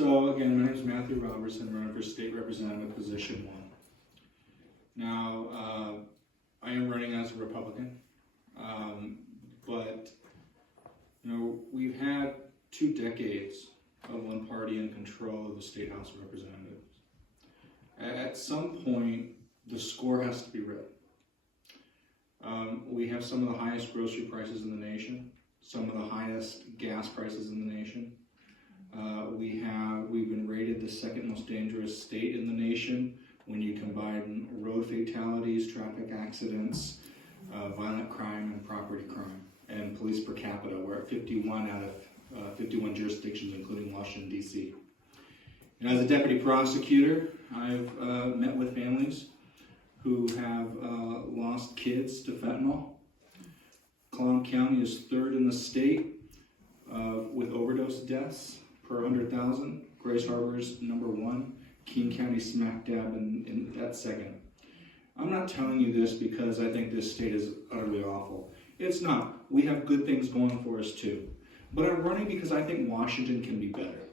So again, my name is Matthew Robertson, running for state representative, position 1. Now, I am running as a Republican, but you know, we've had 2 decades of one party in control of the State House of Representatives. At some point, the score has to be read. We have some of the highest grocery prices in the nation, some of the highest gas prices in the nation. We've been rated the 2nd most dangerous state in the nation when you combine road fatalities, traffic accidents, violent crime, and property crime. And police per capita, we're at 51 out of 51 jurisdictions, including Washington, D.C. And as a deputy prosecutor, I've met with families who have lost kids to fentanyl. Clallam County is 3rd in the state with overdose deaths per 100,000. Grace Harbor is number 1. King County smack dab in that 2nd. I'm not telling you this because I think this state is utterly awful. It's not. We have good things going for us too. But I'm running because I think Washington can be better.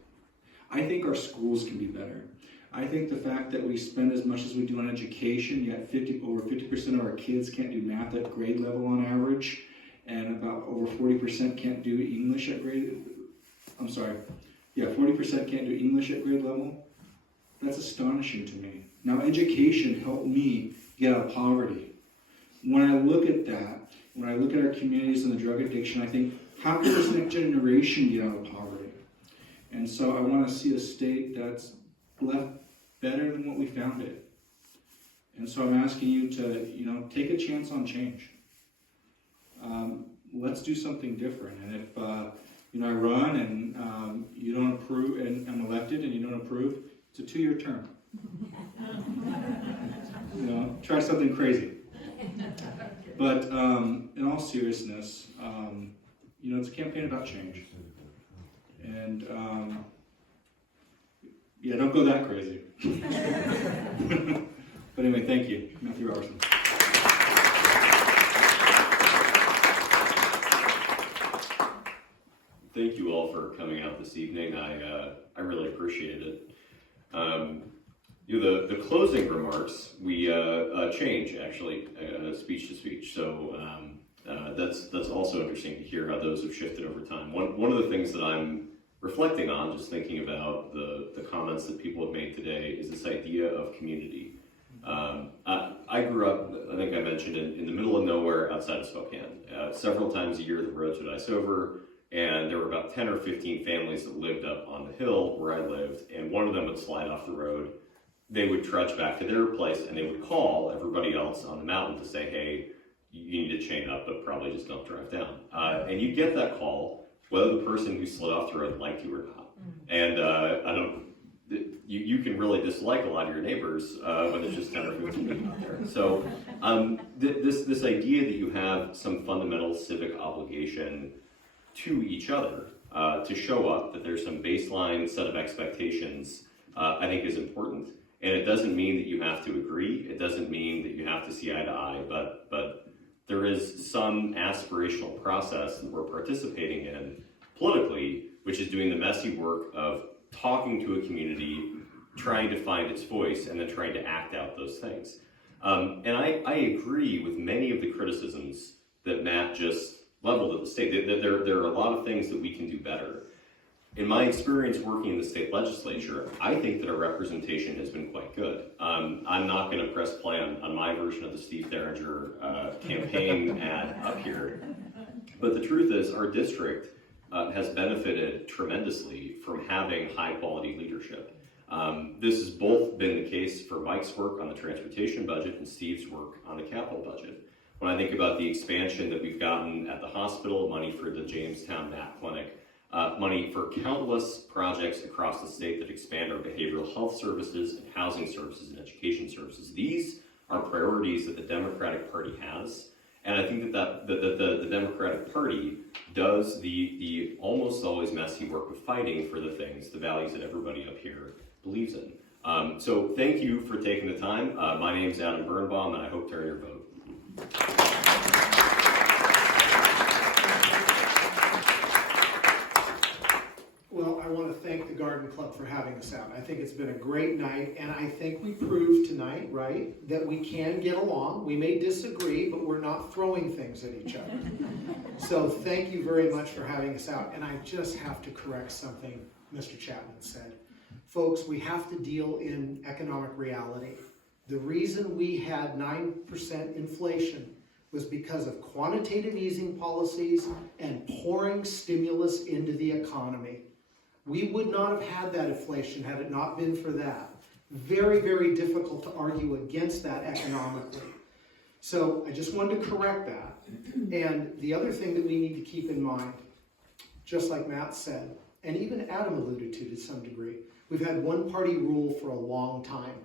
I think our schools can be better. I think the fact that we spend as much as we do on education, yet over 50% of our kids can't do math at grade level on average, and about over 40% can't do English at grade, 40% can't do English at grade level. That's astonishing to me. Now, education helped me get out of poverty. When I look at that, when I look at our communities and the drug addiction, I think, how can this next generation get out of poverty? And so I want to see a state that's left better than what we found it. And so I'm asking you to, take a chance on change. Let's do something different. And if, I run and you don't approve, and I'm elected and you don't approve, it's a 2-year term. Try something crazy. But in all seriousness, it's a campaign about change. And don't go that crazy. But anyway, thank you, Matthew Robertson. Thank you all for coming out this evening. I really appreciated it. The closing remarks we change actually speech to speech. So that's also interesting to hear how those have shifted over time. One of the things that I'm reflecting on, just thinking about the comments that people have made today, is this idea of community. I grew up, I think I mentioned, in the middle of nowhere outside of Spokane. Several times a year the roads would ice over, and there were about 10 or 15 families that lived up on the hill where I lived, and one of them would slide off the road. They would trudge back to their place, and they would call everybody else on the mountain to say, hey, you need to chain up, but probably just don't drive down. And you get that call, whether the person who slid off the road liked you or not. And you can really dislike a lot of your neighbors when there's just 10 or 15 people out there. So this idea that you have some fundamental civic obligation to each other to show up, that there's some baseline set of expectations, I think is important. And it doesn't mean that you have to agree. It doesn't mean that you have to see eye to eye, but there is some aspirational process that we're participating in politically, which is doing the messy work of talking to a community, trying to find its voice, and then trying to act out those things. And I agree with many of the criticisms that Matt just leveled at the state. There are a lot of things that we can do better. In my experience working in the state legislature, I think that our representation has been quite good. I'm not going to press play on my version of the Steve Theringer campaign ad up here, but the truth is our district has benefited tremendously from having high quality leadership. This has both been the case for Mike's work on the transportation budget and Steve's work on the capital budget. When I think about the expansion that we've gotten at the hospital, money for the Jamestown MAP clinic, money for countless projects across the state that expand our behavioral health services and housing services and education services. These are priorities that the Democratic Party has. And I think that the Democratic Party does the almost always messy work of fighting for the things, the values that everybody up here believes in. So thank you for taking the time. My name's Adam Birnbaum, and I hope to earn your vote. Well, I want to thank the Garden Club for having us out. I think it's been a great night, and I think we proved tonight, right, that we can get along. We may disagree, but we're not throwing things at each other. So thank you very much for having us out. And I just have to correct something Mr. Chapman said. Folks, we have to deal in economic reality. The reason we had 9% inflation was because of quantitative easing policies and pouring stimulus into the economy. We would not have had that inflation had it not been for that. Very, very difficult to argue against that economically. So I just wanted to correct that. And the other thing that we need to keep in mind, just like Matt said, and even Adam alluded to some degree, we've had one-party rule for a long time.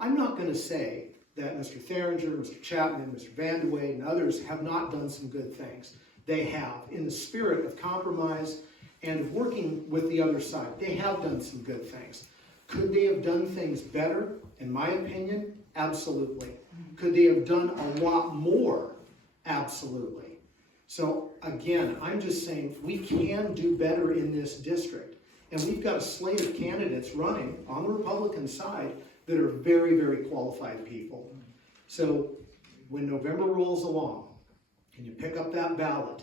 I'm not going to say that Mr. Theringer, Mr. Chapman, Mr. Vandewey, and others have not done some good things. They have, in the spirit of compromise and of working with the other side. They have done some good things. Could they have done things better? In my opinion, absolutely. Could they have done a lot more? Absolutely. So again, I'm just saying we can do better in this district. And we've got a slate of candidates running on the Republican side that are very, very qualified people. So when November rolls along and you pick up that ballot,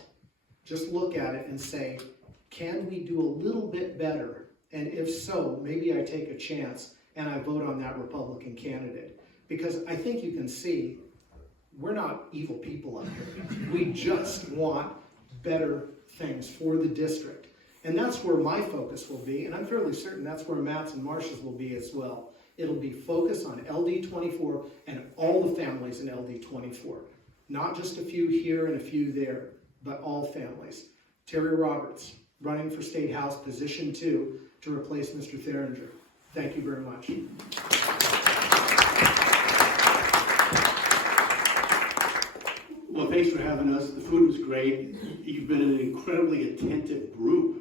just look at it and say, can we do a little bit better? And if so, maybe I take a chance and I vote on that Republican candidate. Because I think you can see we're not evil people up here. We just want better things for the district. And that's where my focus will be, and I'm fairly certain that's where Matt's and Marcia's will be as well. It'll be focused on LD24 and all the families in LD24. Not just a few here and a few there, but all families. Terry Roberts, running for State House, position 2, to replace Mr. Theringer. Thank you very much. Well, thanks for having us. The food was great. You've been an incredibly attentive group.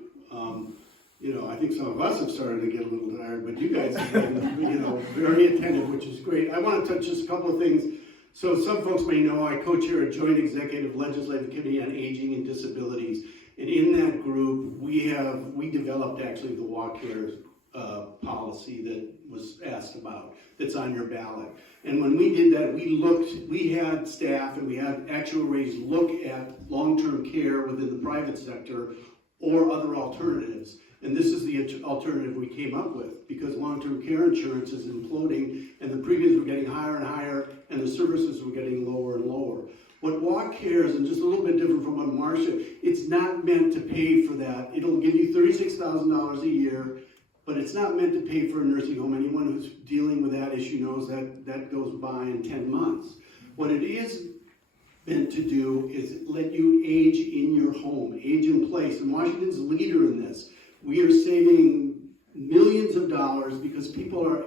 I think some of us have started to get a little tired, but you guys have been, very attentive, which is great. I want to touch just a couple of things. So some folks may know I co-chair a joint executive legislative committee on aging and disabilities. And in that group, we developed actually the Walk Care policy that was asked about, that's on your ballot. And when we did that, we had staff and we had actuaries look at long-term care within the private sector or other alternatives. And this is the alternative we came up with, because long-term care insurance is imploding and the premiums were getting higher and higher and the services were getting lower and lower. What Walk Care is, and just a little bit different from what Marcia, it's not meant to pay for that. It'll give you $36,000 a year, but it's not meant to pay for a nursing home. Anyone who's dealing with that issue knows that that goes by in 10 months. What it is meant to do is let you age in your home, age in place. And Washington's a leader in this. We are saving millions of dollars because people are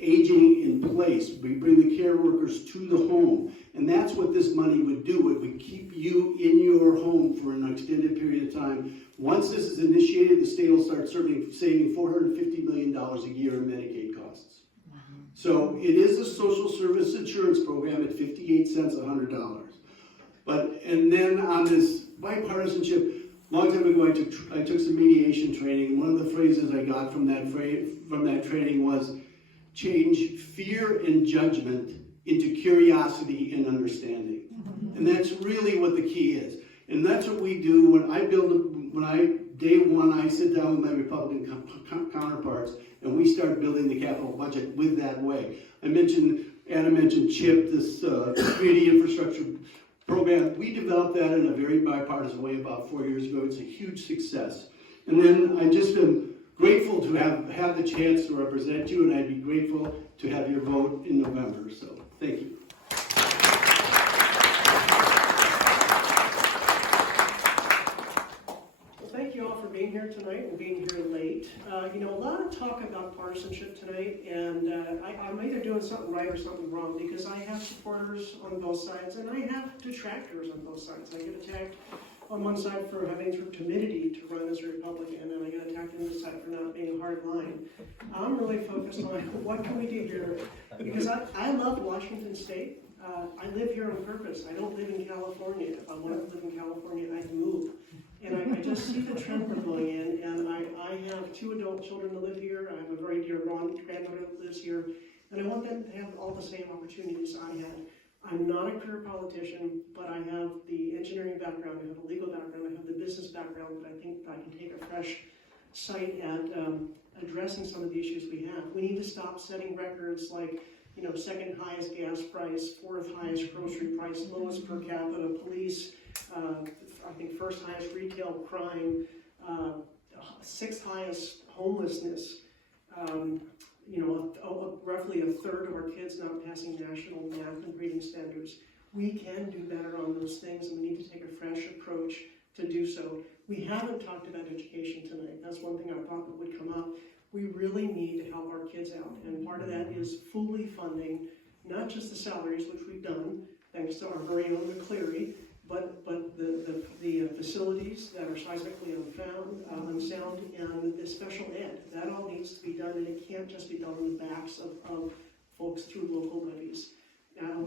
aging in place. We bring the care workers to the home. And that's what this money would do. It would keep you in your home for an extended period of time. Once this is initiated, the state will start saving $450 million a year in Medicaid costs. Wow. So it is a social service insurance program at 58 cents, $100. And then on this bipartisanship, a long time ago I took some mediation training, and one of the phrases I got from that training was, change fear and judgment into curiosity and understanding. And that's really what the key is. And that's what we do day one, I sit down with my Republican counterparts and we start building the capital budget with that way. Adam mentioned CHIP, this community infrastructure program. We developed that in a very bipartisan way about 4 years ago. It's a huge success. And then I just am grateful to have had the chance to represent you, and I'd be grateful to have your vote in November. So thank you. Well, thank you all for being here tonight and being here late. A lot of talk about partisanship tonight, and I'm either doing something right or something wrong, because I have supporters on both sides and I have detractors on both sides. I get attacked on one side for having timidity to run as a Republican, and I get attacked on the side for not being a hard line. I'm really focused on what can we do here, because I love Washington State. I live here on purpose. I don't live in California. If I wanted to live in California, I'd move. And I just see the trend we're going in, and I have 2 adult children that live here. I have a very dear grandmother that lives here, and I want them to have all the same opportunities I had. I'm not a career politician, but I have the engineering background, I have a legal background, I have the business background that I think I can take a fresh sight at addressing some of the issues we have. We need to stop setting records like, you know, 2nd highest gas price, 4th highest grocery price, lowest per capita police, I think 1st highest retail crime, 6th highest homelessness. You know, roughly a third of our kids not passing national math and reading standards. We can do better on those things, and we need to take a fresh approach to do so. We haven't talked about education tonight. That's one thing I thought that would come up. We really need to help our kids out, and part of that is fully funding, not just the salaries, which we've done, thanks to our very own McCleary, but the facilities that are seismically unsound, and the special ed. That all needs to be done, and it can't just be done on the backs of folks through local levies.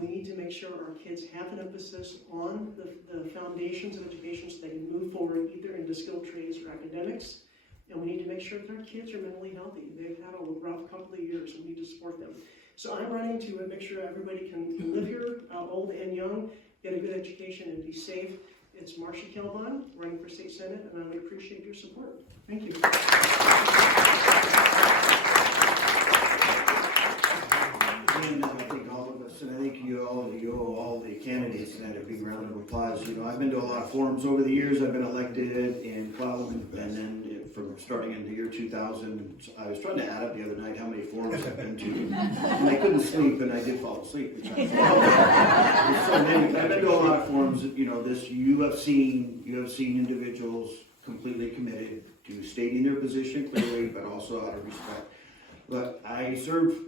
We need to make sure our kids have an emphasis on the foundations of education so they can move forward either into skilled trades or academics. And we need to make sure that our kids are mentally healthy. They've had a rough couple of years, and we need to support them. So I'm running to make sure everybody can live here, old and young, get a good education, and be safe. It's Marcia Kilbon, running for State Senate, and I would appreciate your support. Thank you. Again, I think all of us, and I think you all the candidates tonight, a big round of applause. You know, I've been to a lot of forums over the years. I've been elected in Cloud, and then from starting in the year 2000, I was trying to add up the other night how many forums I've been to, and I couldn't sleep, and I did fall asleep. Which so many. I've been to a lot of forums. You know, you have seen individuals completely committed to stating their position clearly, but also out of respect. But I served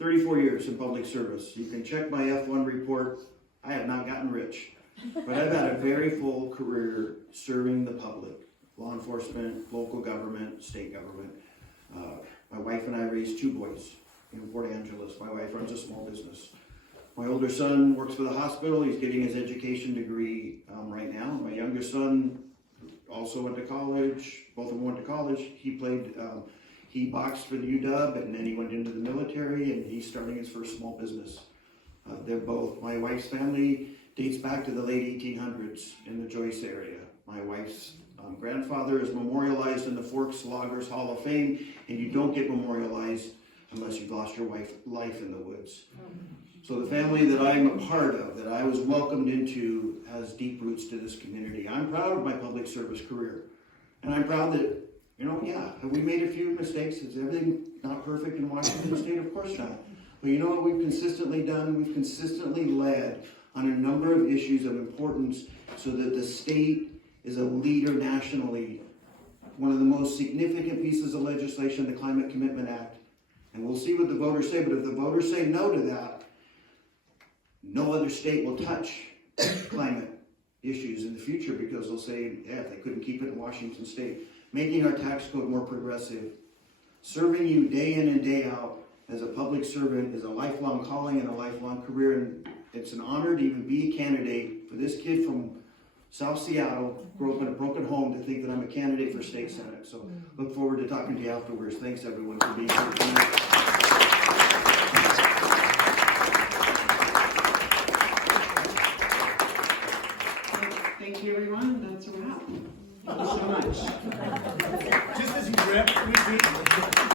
34 years in public service. You can check my F1 report. I have not gotten rich, but I've had a very full career serving the public, law enforcement, local government, state government. My wife and I raised 2 boys in Port Angeles. My wife runs a small business. My older son works for the hospital. He's getting his education degree right now. My younger son also went to college. Both of them went to college. He boxed for the UW, and then he went into the military, and he's starting his first small business. My wife's family dates back to the late 1800s in the Joyce area. My wife's grandfather is memorialized in the Forks Loggers Hall of Fame, and you don't get memorialized unless you've lost your life in the woods. So the family that I'm a part of, that I was welcomed into, has deep roots to this community. I'm proud of my public service career, and I'm proud that, you know, yeah, have we made a few mistakes? Is everything not perfect in Washington State? Of course not. But you know what we've consistently done? We've consistently led on a number of issues of importance so that the state is a leader nationally. One of the most significant pieces of legislation, the Climate Commitment Act. And we'll see what the voters say, but if the voters say no to that, no other state will touch climate issues in the future, because they'll say, yeah, if they couldn't keep it in Washington State. Making our tax code more progressive, serving you day in and day out as a public servant is a lifelong calling and a lifelong career, and it's an honor to even be a candidate for this kid from South Seattle, grew up in a broken home, to think that I'm a candidate for state senate. So look forward to talking to you afterwards. Thanks everyone for being here tonight. Thank you, everyone. That's a wrap. Thank you so much. Just as you wrap,